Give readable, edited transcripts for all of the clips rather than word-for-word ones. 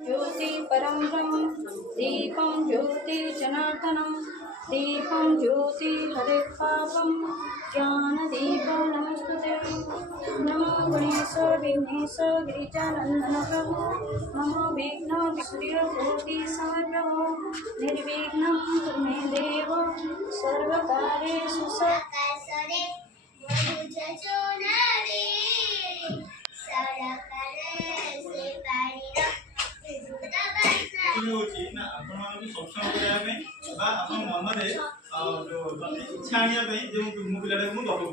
ज्योति परम ब्रह्म दीपं ज्योति जनार्दनम दीपं ज्योति हरे पापम ज्ञान दीपो नमस्ते नमो गणेश विघ्नेश गिरिजानंदन प्रभु नमो विघ्न सूर्य कोटि समप्रभो निर्विघ्नं कुरु मे देव सर्वकार्येषु इच्छा आने जो पिला गप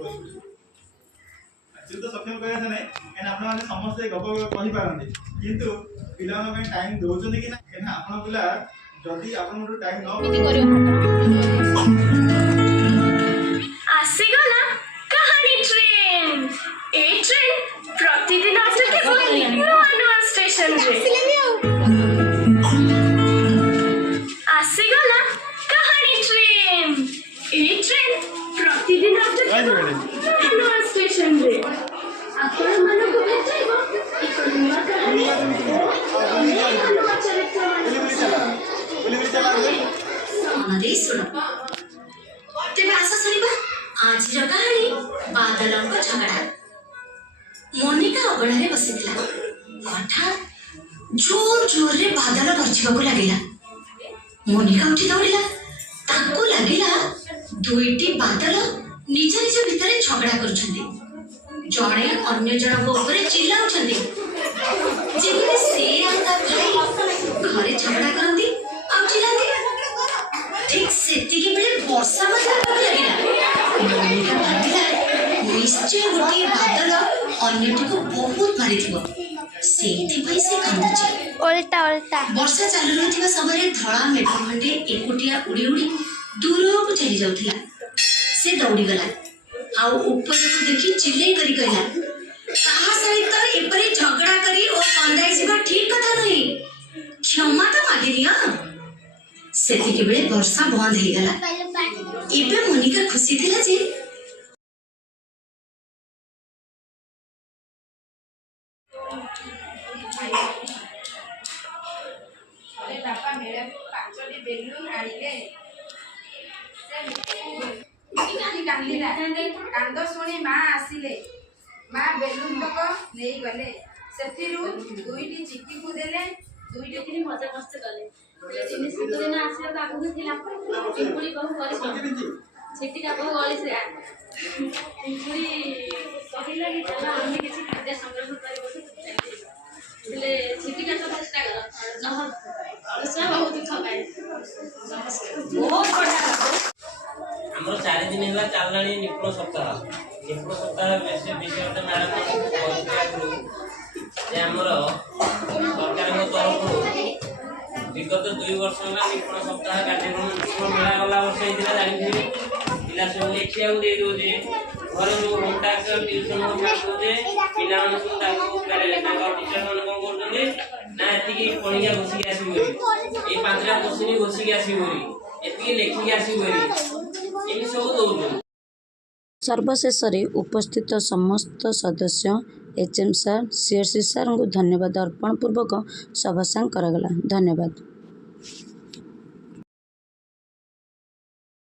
तो सक्षम कह ना कहीं समस्त गप कहींपारती कितु पिला टाइम दौरान कि ना आप पिला जदि आप टाइम आसीगला कहानी ट्रेन ए ट्रेन प्रतिदिन आसे केवल नुआ स्टेशन रे आसीगला कहानी ट्रेन ए ट्रेन प्रतिदिन आसे केवल नुआ स्टेशन रे आपण मन को भेटाइबो एक नुआ कहानी नुआ चरित्र मन सुनो तेरे आशा सुनिबा आज कहानी बादल झगड़ा मोनिका अगड़े बसीला हठात जोर जोर रे बादल गरजिबा लगिला मोनिका उठी दौड़िला ताको लगिला दुईटी बादल निज निज भितर झगड़ा करुछंती जड़े अन्य जन ऊपर चिल्लाउछंती जेबे से आंता भाई घरे झगड़ा करंती आ चिल्लाती ठीक सेती के बेले वर्षा मतलब लगिला निश्चय गोटे बादल अन्यटी को बहुत मारी से कांदुचे उल्टा उल्टा वर्षा चालू रही समय धड़ा मेघ खंडे एकुटिया उड़ी उड़ी दूर को चली जाउथिला से दौड़ी गला आ ऊपर को देखी चिल्ले करी कहला कहा सहित एपरी झगड़ा करी ओ कंदाई जीवा ठीक कथा नहीं क्षमा तो मागी दिया सेती के बेले वर्षा बंद हो गला एबे मोनिका खुशी थिला जे अरे बापा मेरे पांचटी बेलून आनिले कांद शुणी माँ आसिले माँ बेलून तक नहीं गले सेथिरु दुईटी चिकी को देले दुईटी दिन मजा मस्त गले जिन शीत दिन आसिया आगु थिला चिंकुड़ी बहु करी छिटिका बहु गली से चिंकुड़ी कहिला कि चला हमने किसी खाद्य संग्रह करी ले छिटिका तो चेष्टा कर जहर उसमें बहुत दुख पाए बहुत बढ़िया हमरो 4 दिन होला चाललानी निपुण सप्ताह विषय मैडम जे हमरो सरकार तरफ विगत 2 वर्ष होला निपुण सप्ताह कार्यक्रम मेला वाला वर्ष इतना जानी पिला सब लेखिया दे दो जे घर जो घंटा के ट्यूशन छाड़ दे पिला मन सब ताको करे ताको टीचर मन कोन करदे ना एतिकी पणिया घोसी के आसी मोरी ए पांचरा क्वेश्चन घोसी के आसी मोरी एतिकी लेखि के आसी मोरी एमि सब दौड़ सर्वशेष उपस्थित समस्त सदस्य एचएम सार सीआरसी सार को धन्यवाद अर्पण पूर्वक सभा सांग करागला। धन्यवाद।